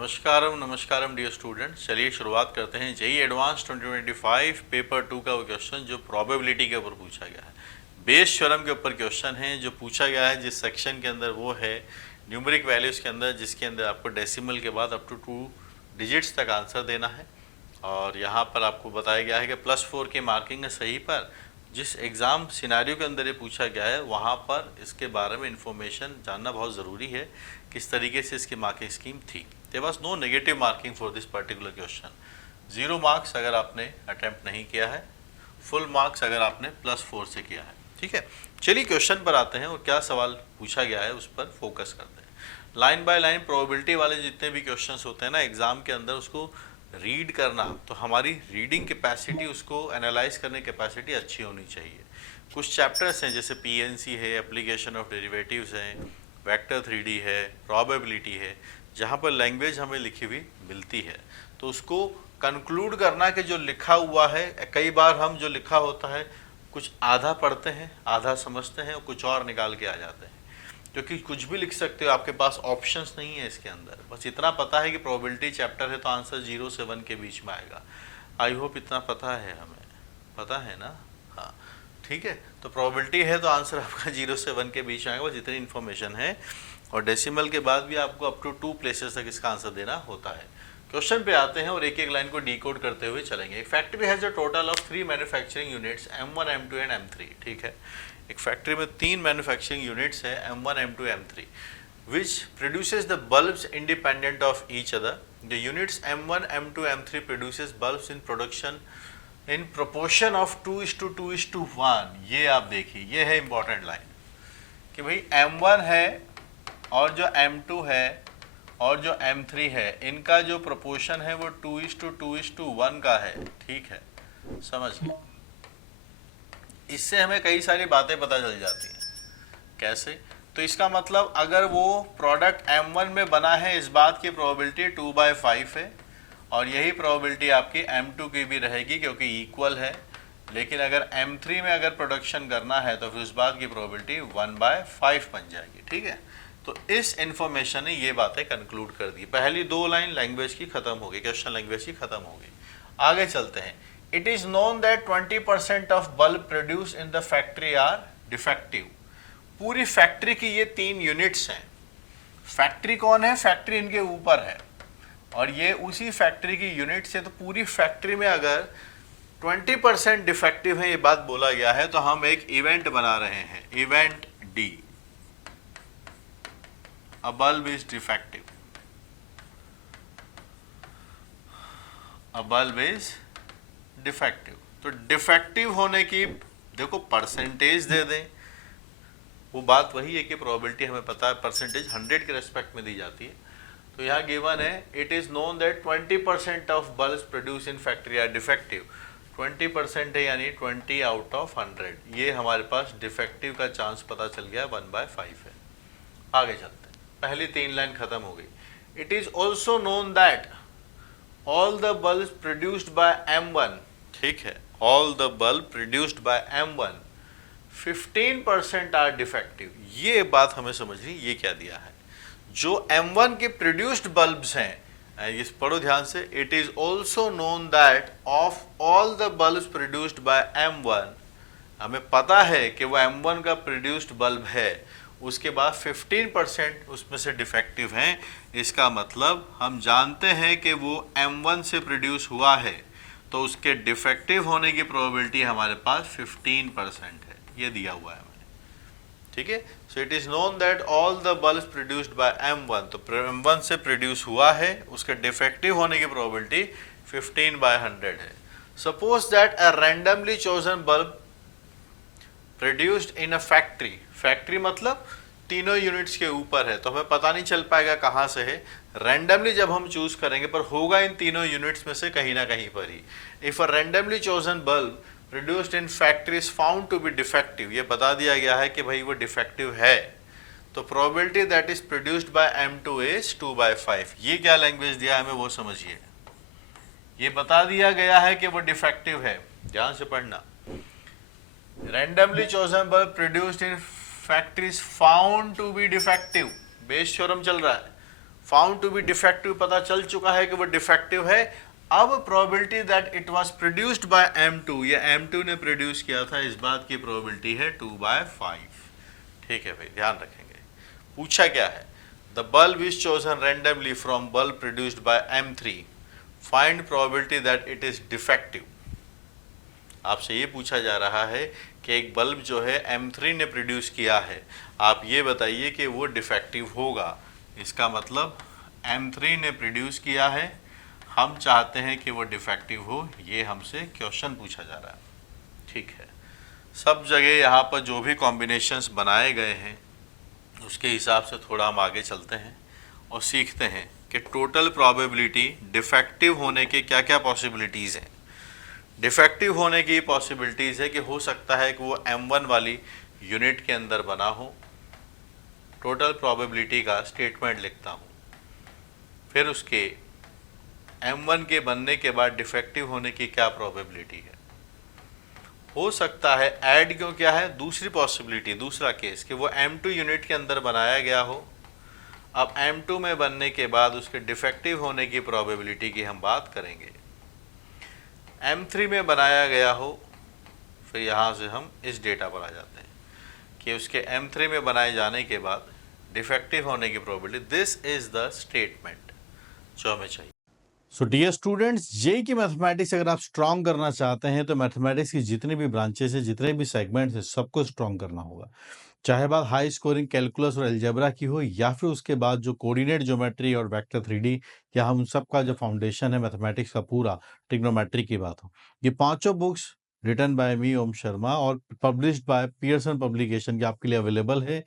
नमस्कारम नमस्कारम dear students. चलिए शुरुआत करते हैं जेईई एडवांस 2025 पेपर 2 का वो क्वेश्चन जो प्रोबेबिलिटी के ऊपर पूछा गया है। बेस थ्योरम के ऊपर क्वेश्चन है जो पूछा गया है जिस सेक्शन के अंदर, वो है न्यूमेरिक वैल्यूज़ के अंदर, जिसके अंदर आपको डेसिमल के बाद अप टू 2 डिजिट्स तक आंसर देना है। और यहाँ पर आपको बताया गया है कि +4 की मार्किंग है सही पर। जिस एग्ज़ाम सिनारियो के अंदर ये पूछा गया है वहाँ पर इसके बारे में इंफॉर्मेशन जानना बहुत ज़रूरी है, किस तरीके से इसकी मार्किंग स्कीम थी। There was no negative marking for this particular question. 0 marks अगर आपने अटेम्प्ट नहीं किया है, फुल मार्क्स अगर आपने +4 से किया है। ठीक है, चलिए क्वेश्चन पर आते हैं और क्या सवाल पूछा गया है उस पर फोकस करते हैं। लाइन बाय लाइन प्रोबेबिलिटी वाले जितने भी क्वेश्चंस होते हैं ना एग्जाम के अंदर, उसको रीड करना, तो हमारी रीडिंग कैपेसिटी, उसको एनालाइज करने कैपेसिटी अच्छी होनी चाहिए। कुछ चैप्टर्स हैं जैसे पीएनसी है, एप्लीकेशन ऑफ डेरिवेटिव्स हैं, वेक्टर 3D है, प्रोबेबिलिटी है, जहाँ पर लैंग्वेज हमें लिखी हुई मिलती है, तो उसको कंक्लूड करना कि जो लिखा हुआ है, कई बार हम जो लिखा होता है कुछ आधा पढ़ते हैं, आधा समझते हैं और कुछ और निकाल के आ जाते हैं, क्योंकि कुछ भी लिख सकते हो, आपके पास ऑप्शंस नहीं है इसके अंदर। बस इतना पता है कि प्रोबेबिलिटी चैप्टर है तो आंसर 0 से 1 के बीच में आएगा। आई होप इतना पता है, हमें पता है ना। हाँ ठीक है, तो प्रोबेबिलिटी है तो आंसर आपका 0 से 1 के बीच में आएगा, बस इतनी इन्फॉर्मेशन है। और डेसिमल के बाद भी आपको अप टू 2 प्लेसेस तक इसका आंसर देना होता है। क्वेश्चन पे आते हैं और एक एक लाइन को डिकोड करते हुए चलेंगे। एक factory has a total of 3 manufacturing units M1, M2 and M3। ठीक है, एक फैक्ट्री में 3 मैन्युफैक्चरिंग यूनिट्स है M1, M2, M3 which produces the bulbs independent of each other. The units M1, M2, M3 produces bulbs in production in proportion of 2:2:1। ये आप देखिए, ये है इंपॉर्टेंट लाइन कि भाई M1 है और जो M2 है और जो M3 है, इनका जो प्रोपोर्शन है वो 2:2:1 का है। ठीक है, समझ गए। इससे हमें कई सारी बातें पता चल जाती हैं। कैसे? तो इसका मतलब अगर वो प्रोडक्ट M1 में बना है, इस बात की प्रोबेबिलिटी 2/5 है, और यही प्रोबेबिलिटी आपकी M2 की भी रहेगी क्योंकि इक्वल है। लेकिन अगर M3 में अगर प्रोडक्शन करना है तो फिर उस बात की प्रोबेबिलिटी 1/5 बन जाएगी। ठीक है, तो इस इंफॉर्मेशन ने ये बातें कंक्लूड कर दी। पहली 2 लाइन लैंग्वेज की खत्म हो गई, क्वेश्चन लैंग्वेज की खत्म हो गई। आगे चलते हैं। It is known that 20% of bulb produce in the factory are defective. पूरी फैक्ट्री की ये 3 यूनिट्स हैं। फैक्ट्री कौन है? फैक्ट्री इनके ऊपर है और ये उसी फैक्ट्री की यूनिट्स है। तो पूरी फैक्ट्री में अगर 20% डिफेक्टिव है, ये बात बोला गया है, तो हम एक इवेंट बना रहे हैं, event D, a bulb is defective, a bulb is defective. तो डिफेक्टिव होने की देखो परसेंटेज दे दें, वो बात वही है कि प्रोबेबिलिटी हमें पता है परसेंटेज 100 के रेस्पेक्ट में दी जाती है। तो यहाँ गिवन है it is known that 20% of bulbs produce in factory are defective. 20% है यानी 20 आउट ऑफ 100, ये हमारे पास डिफेक्टिव का चांस पता चल गया, 1/5 है। आगे चलते हैं, पहली 3 लाइन खत्म हो गई। It is also known that all the bulbs produced by M1, ठीक है, all the bulb produced by M1 15% are defective. ये बात हमें समझनी, ये क्या दिया है, जो M1 के प्रोड्यूस्ड बल्ब्स हैं, ये पढ़ो ध्यान से। It is also known that of all the bulbs produced by M1, हमें पता है कि वो M1 का प्रोड्यूस्ड बल्ब है, उसके बाद 15% उसमें से डिफेक्टिव हैं। इसका मतलब हम जानते हैं कि वो M1 से प्रोड्यूस हुआ है, तो उसके डिफेक्टिव होने की प्रोबेबिलिटी हमारे पास 15% है, ये दिया हुआ है हमें। ठीक है, so it is known that all the bulbs produced by M1, तो M1 से प्रोड्यूस हुआ है, उसके डिफेक्टिव होने की प्रोबेबिलिटी 15/100 है। Suppose that a randomly chosen bulb produced in a factory, factory मतलब तीनों यूनिट्स के ऊपर है, तो हमें पता नहीं चल पाएगा कहाँ से है। रैंडमली जब हम चूज करेंगे पर होगा इन तीनों यूनिट्स में से कहीं ना कहीं पर ही। If a randomly chosen bulb produced in factory is found to be defective, ये बता दिया गया है कि भाई वो डिफेक्टिव है, तो probability that is produced by M2 is 2/5। ये क्या लैंग्वेज दिया है हमें वो समझिए, ये बता दिया गया है कि वो डिफेक्टिव है, ध्यान से पढ़ना। Randomly chosen bulb produced in factory is found to be defective, Bayes theorem चल रहा है, फाउंड टू बी डिफेक्टिव पता चल चुका है कि वो डिफेक्टिव है। अब probability that it was produced by M2, ये M2 ने प्रोड्यूस किया था, इस बात की प्रोबेबिलिटी है 2/5। ठीक है भाई, ध्यान रखेंगे। पूछा क्या है, the bulb is chosen randomly from bulb produced bye M3, find probability that it is defective. आपसे ये पूछा जा रहा है कि एक बल्ब जो है M3 ने प्रोड्यूस किया है, आप ये बताइए कि वो डिफेक्टिव होगा। इसका मतलब M3 ने प्रोड्यूस किया है, हम चाहते हैं कि वो डिफेक्टिव हो, ये हमसे क्वेश्चन पूछा जा रहा है। ठीक है, सब जगह यहाँ पर जो भी कॉम्बिनेशंस बनाए गए हैं उसके हिसाब से थोड़ा हम आगे चलते हैं और सीखते हैं कि टोटल प्रोबेबिलिटी डिफेक्टिव होने के क्या क्या पॉसिबिलिटीज़ हैं। डिफेक्टिव होने की पॉसिबिलिटीज़ है कि हो सकता है कि वो M1 वाली यूनिट के अंदर बना हो। टोटल प्रोबेबिलिटी का स्टेटमेंट लिखता हूँ, फिर उसके M1 के बनने के बाद डिफेक्टिव होने की क्या प्रोबेबिलिटी है। हो सकता है ऐड क्यों क्या है, दूसरी पॉसिबिलिटी, दूसरा केस कि वो M2 यूनिट के अंदर बनाया गया हो। अब M2 में बनने के बाद उसके डिफेक्टिव होने की प्रोबेबिलिटी की हम बात करेंगे। M3 में बनाया गया हो, फिर यहाँ से हम इस डेटा पर आ जाते हैं कि उसके M3 में बनाए जाने के बाद डिफेक्टिव होने की probability. This is the statement जो हमें चाहिए। सो डियर स्टूडेंट्स, जेई की मैथमेटिक्स अगर आप स्ट्रॉन्ग करना चाहते हैं तो मैथमेटिक्स की जितनी भी ब्रांचेस है, जितने भी सेगमेंट्स हैं, सबको स्ट्रॉन्ग करना होगा। चाहे बात हाई स्कोरिंग कैलकुलस और अलजेब्रा की हो, या फिर उसके बाद जो कोऑर्डिनेट ज्योमेट्री और वेक्टर 3D, या हम सबका जो फाउंडेशन है मैथमेटिक्स का पूरा, ट्रिग्नोमेट्री की बात हो, ये पांचों बुक्स रिटन बाय मी ओम शर्मा और पब्लिश्ड बाय पियर्सन पब्लिकेशन के आपके लिए अवेलेबल है।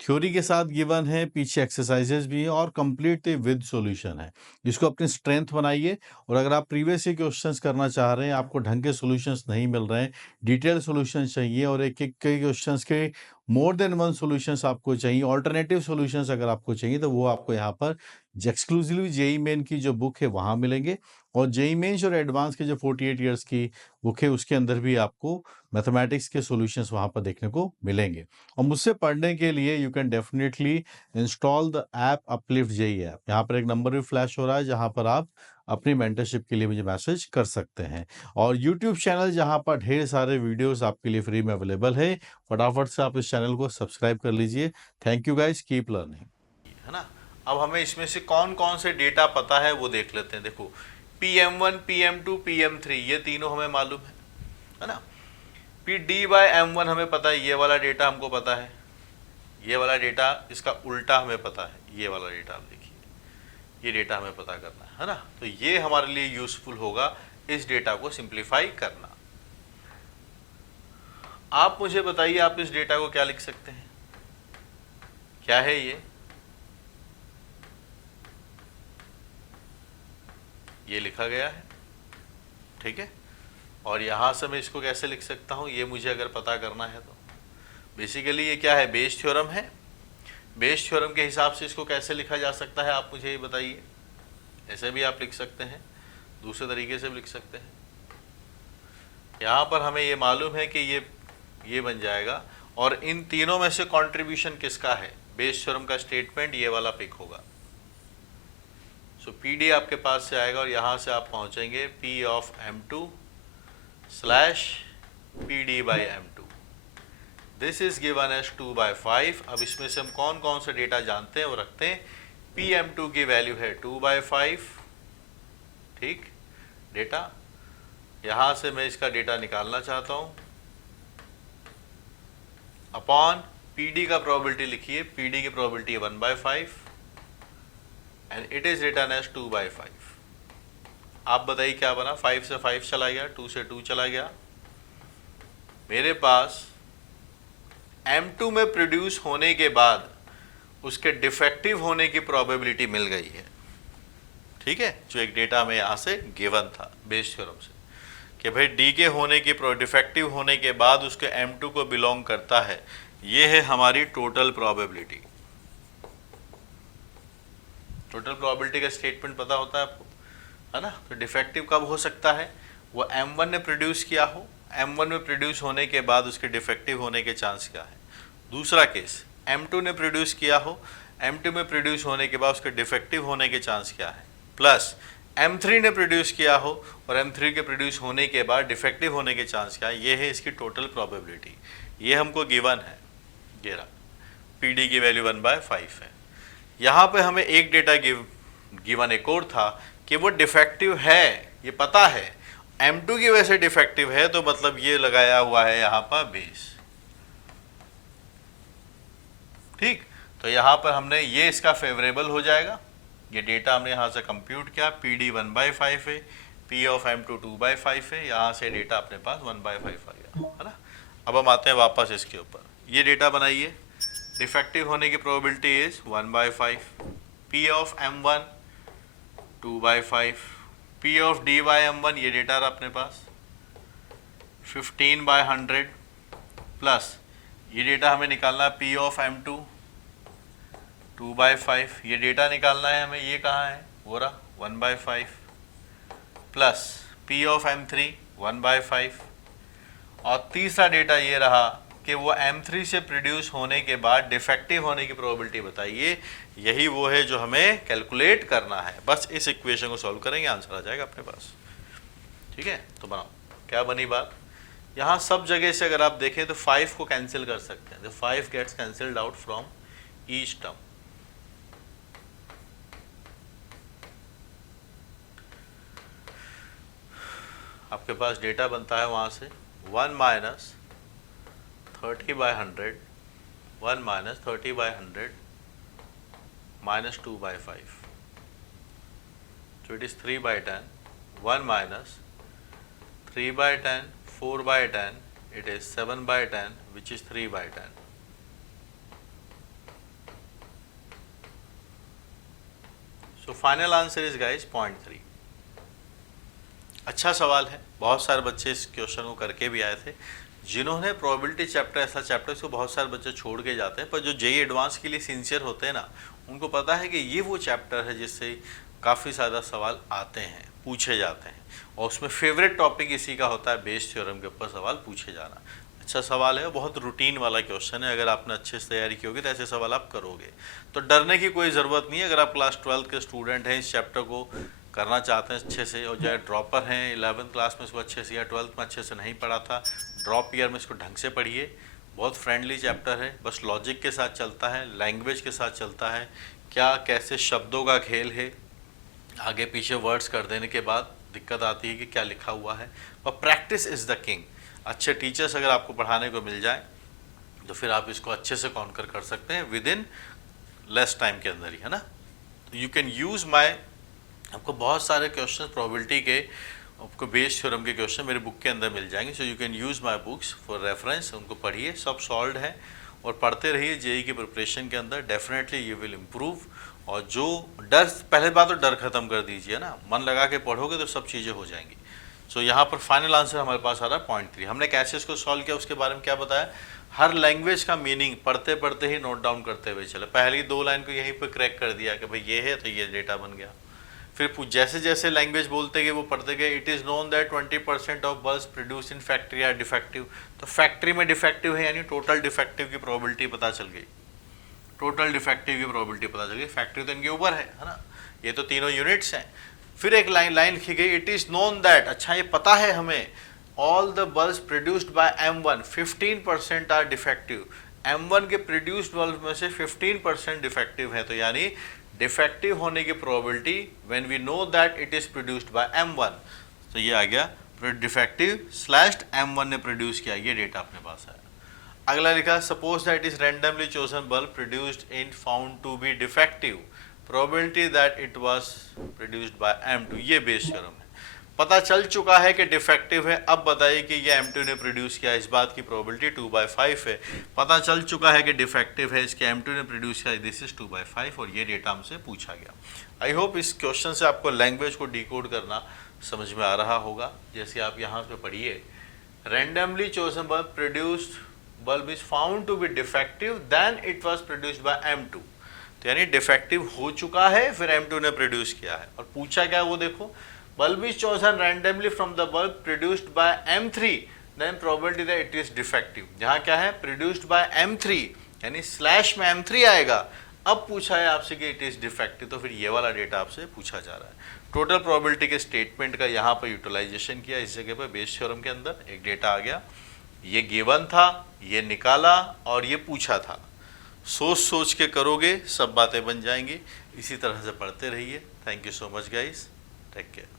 थ्योरी के साथ गिवन है, पीछे एक्सरसाइजेज भी है और कंप्लीट विद सॉल्यूशन है। इसको अपनी स्ट्रेंथ बनाइए। और अगर आप प्रीवियस ही क्वेश्चंस करना चाह रहे हैं, आपको ढंग के सॉल्यूशंस नहीं मिल रहे हैं, डिटेल सॉल्यूशंस चाहिए और एक एक कई क्वेश्चंस के मोर देन वन सॉल्यूशंस आपको चाहिए, ऑल्टरनेटिव सॉल्यूशंस अगर आपको चाहिए, तो वो आपको यहाँ पर एक्सक्लूसिवली जेई मेन की जो बुक है वहाँ मिलेंगे। और जेई मेन्स और एडवांस के जो 48 ईयर्स की बुक है उसके अंदर भी आपको मैथमेटिक्स के सॉल्यूशंस वहाँ पर देखने को मिलेंगे। और मुझसे पढ़ने के लिए you can definitely install the app uplift JEE app. यहाँ पर एक नंबर भी फ्लैश हो रहा है जहाँ पर आप अपनी मेंटरशिप के लिए मुझे मैसेज कर सकते हैं। और यूट्यूब चैनल जहाँ पर ढेर सारे वीडियोस आपके लिए फ्री में अवेलेबल है, फटाफट से आप इस चैनल को सब्सक्राइब कर लीजिए। Thank you guys, keep learning. है ना। अब हमें इसमें से कौन कौन से डेटा पता है वो देख लेते हैं। देखो PM1, PM2, PM3 ये तीनों हमें मालूम है ना। PD/M1 हमें पता है, ये वाला डेटा हमको पता है। ये वाला डेटा इसका उल्टा हमें पता है, ये वाला डेटा आप देखिए, ये डेटा हमें पता करना है ना। तो ये हमारे लिए यूजफुल होगा इस डेटा को सिंप्लीफाई करना। आप मुझे बताइए, आप इस डेटा को क्या लिख सकते हैं, क्या है ये लिखा गया है, ठीक है। और यहाँ से मैं इसको कैसे लिख सकता हूँ, ये मुझे अगर पता करना है तो बेसिकली ये क्या है, बेस थ्योरम है। बेस थ्योरम के हिसाब से इसको कैसे लिखा जा सकता है आप मुझे ये बताइए। ऐसे भी आप लिख सकते हैं, दूसरे तरीके से भी लिख सकते हैं। यहाँ पर हमें ये मालूम है कि ये बन जाएगा। और इन तीनों में से कंट्रीब्यूशन किसका है, बेस थ्योरम का स्टेटमेंट ये वाला पिक होगा। सो PD आपके पास से आएगा और यहाँ से आप पहुँचेंगे P/M2 / PD/M2। This is given as 2/5। अब इसमें से हम कौन कौन से डेटा जानते हैं वो रखते हैं। PM2 की वैल्यू है 2/5, ठीक डेटा। यहाँ से मैं इसका डेटा निकालना चाहता हूँ, अपॉन PD का प्रोबेबिलिटी लिखिए, PD की प्रोबेबिलिटी है 1/5 and it is written as 2/5। आप बताइए क्या बना, 5 से 5 चला गया, 2 से 2 चला गया। मेरे पास M2 में प्रोड्यूस होने के बाद उसके डिफेक्टिव होने की प्रोबेबिलिटी मिल गई है, ठीक है, जो एक डेटा में यहाँ से गिवन था बेस थ्योरम से कि भाई D के होने की डिफेक्टिव होने के बाद उसके M2 को बिलोंग करता है। ये है हमारी टोटल प्रोबेबिलिटी। टोटल प्रोबेबिलिटी का स्टेटमेंट पता होता है आपको, है ना। तो डिफेक्टिव कब हो सकता है, वो M1 ने प्रोड्यूस किया हो, M1 में प्रोड्यूस होने के बाद उसके डिफेक्टिव होने के चांस क्या है। दूसरा केस M2 ने प्रोड्यूस किया हो, M2 में प्रोड्यूस होने के बाद उसके डिफेक्टिव होने के चांस क्या है, प्लस M3 ने प्रोड्यूस किया हो और M3 के प्रोड्यूस होने के बाद डिफेक्टिव होने के चांस क्या है, ये है इसकी टोटल प्रोबेबिलिटी। ये हमको गिवन है, ये रहा, PD की वैल्यू 1/5 है। यहाँ पे हमें एक डेटा गिवन एक और था कि वो डिफेक्टिव है, ये पता है, M2 की वजह से डिफेक्टिव है, तो मतलब ये लगाया हुआ है यहाँ पर बेस। ठीक, तो यहाँ पर हमने ये इसका फेवरेबल हो जाएगा, ये डेटा हमने यहाँ से कंप्यूट किया, PD 1/5 है, P ऑफ M2 2/5 है, यहाँ से डेटा अपने पास 1/5 आ गया, है ना। अब हम आते हैं वापस इसके ऊपर, ये डेटा बनाइए, डिफेक्टिव होने की probability is 1/5, P of M1 2/5, P of D by M1, ये डेटा रहा अपने पास 15/100, प्लस ये डेटा हमें निकालना है P ऑफ M2 2/5, ये डेटा निकालना है हमें, ये कहाँ है, वो रहा 1/5, प्लस P ऑफ M3 1/5, और तीसरा डेटा ये रहा कि वो M3 से प्रोड्यूस होने के बाद डिफेक्टिव होने की प्रोबेबिलिटी बताइए। यही वो है जो हमें कैलकुलेट करना है, बस इस इक्वेशन को सॉल्व करेंगे, आंसर आ जाएगा अपने पास। ठीक है, तो बनाओ, क्या बनी बात, यहाँ सब जगह से अगर आप देखें तो 5 को कैंसिल कर सकते हैं, तो 5 gets cancelled out from each term. आपके पास डेटा बनता है वहाँ से 1 minus 30/100, 1 minus 30/100 minus 2/5, so it is 3/10, 1 minus 3/10, 4/10, it is 7/10, which is 3/10. So final answer is guys 0.3. अच्छा सवाल है, बहुत सारे बच्चे इस क्वेश्चन को करके भी आए थे। जिन्होंने प्रोबेबिलिटी चैप्टर, ऐसा चैप्टर इसको बहुत सारे बच्चे छोड़ के जाते हैं, पर जो जेई एडवांस के लिए सिंसियर होते हैं ना, उनको पता है कि ये वो चैप्टर है जिससे काफ़ी ज़्यादा सवाल आते हैं, पूछे जाते हैं, और उसमें फेवरेट टॉपिक इसी का होता है बेस थ्योरम के ऊपर सवाल पूछे जाना। अच्छा सवाल है, बहुत रूटीन वाला क्वेश्चन है, अगर आपने अच्छे से तैयारी की होगी तो ऐसे सवाल आप करोगे, तो डरने की कोई ज़रूरत नहीं है। अगर आप क्लास 12 के स्टूडेंट हैं, इस चैप्टर को करना चाहते हैं अच्छे से, और चाहे ड्रॉपर हैं, 11th क्लास में इसको अच्छे से या 12th में अच्छे से नहीं पढ़ा था, ड्रॉप ईयर में इसको ढंग से पढ़िए। बहुत फ्रेंडली चैप्टर है, बस लॉजिक के साथ चलता है, लैंग्वेज के साथ चलता है, क्या कैसे शब्दों का खेल है, आगे पीछे वर्ड्स कर देने के बाद दिक्कत आती है कि क्या लिखा हुआ है, पर प्रैक्टिस इज़ द किंग। अच्छे टीचर्स अगर आपको पढ़ाने को मिल जाए तो फिर आप इसको अच्छे से कॉन्कर कर सकते हैं विद इन लेस टाइम के अंदर ही, है ना। यू कैन यूज़ माई, आपको बहुत सारे क्वेश्चन प्रोबेबिलिटी के, आपको बेस थ्योरम के क्वेश्चन मेरे बुक के अंदर मिल जाएंगे, so you can use my books for reference, उनको पढ़िए, सब सॉल्व है, और पढ़ते रहिए जेई की प्रिपरेशन के अंदर, डेफिनेटली यू विल इम्प्रूव। और जो डर, पहले बात तो डर खत्म कर दीजिए ना, मन लगा के पढ़ोगे तो सब चीज़ें हो जाएंगी। सो यहाँ पर फाइनल आंसर हमारे पास आ रहा है 0.3। हमने कैसे इसको सॉल्व किया उसके बारे में क्या बताया, हर लैंग्वेज का मीनिंग पढ़ते पढ़ते ही नोट डाउन करते हुए चले। पहली 2 लाइन को यहीं पर क्रैक कर दिया कि भाई ये है तो ये डेटा बन गया, फिर जैसे जैसे लैंग्वेज बोलते गए वो पढ़ते गए। It is known that 20% of bulbs produce in factory are defective, तो फैक्ट्री में डिफेक्टिव है यानी टोटल डिफेक्टिव की प्रोबेबिलिटी पता चल गई, टोटल डिफेक्टिव की प्रोबेबिलिटी पता चल गई। फैक्ट्री तो इनके ऊपर है ना, ये तो तीनों यूनिट्स हैं। फिर एक लाइन लिखी गई, इट इज़ नोन दैट, अच्छा ये पता है हमें, all the bulbs produced by M1 15% are defective, M1 के प्रोड्यूस्ड बल्ब में से 15% डिफेक्टिव है, तो यानी डिफेक्टिव होने की probability when we know that it is produced by M1, तो ये आ गया डिफेक्टिव स्लैश M1 ने प्रोड्यूस किया, ये डेटा अपने पास है। अगला लिखा, suppose that is randomly chosen bulb produced in found to be defective, probability that it was produced by M2, ये बेस थ्योरम है। पता चल चुका है कि डिफेक्टिव है, अब बताइए कि ये M2 ने प्रोड्यूस किया, इस बात की प्रोबेबिलिटी 2/5 है। पता चल चुका है कि डिफेक्टिव है, इसके M2 ने प्रोड्यूस किया, दिस इज 2/5, और ये डेटा हमसे पूछा गया। आई होप इस क्वेश्चन से आपको लैंग्वेज को डिकोड करना समझ में आ रहा होगा। जैसे आप यहाँ पे पढ़िए, randomly chosen bulb produced bulb is found to be defective then it was produced by M2, तो यानी डिफेक्टिव हो चुका है, फिर M2 ने प्रोड्यूस किया है। और पूछा क्या वो देखो, bulb is chosen randomly from the bulb produced by M3, then probability that it is defective। यहाँ क्या है, produced by M3 यानी स्लैश में M3 आएगा, अब पूछा है आपसे कि इट इज डिफेक्टिव, तो फिर ये वाला डेटा आपसे पूछा जा रहा है। टोटल प्रोबेबिलिटी के स्टेटमेंट का यहाँ पर यूटिलाइजेशन किया, इस जगह पर बेस थ्योरम के अंदर एक डेटा आ गया, ये गिवन था, ये निकाला और ये पूछा था। सोच सोच के करोगे सब बातें बन जाएंगी। इसी तरह से पढ़ते रहिए। Thank you so much guys, take care.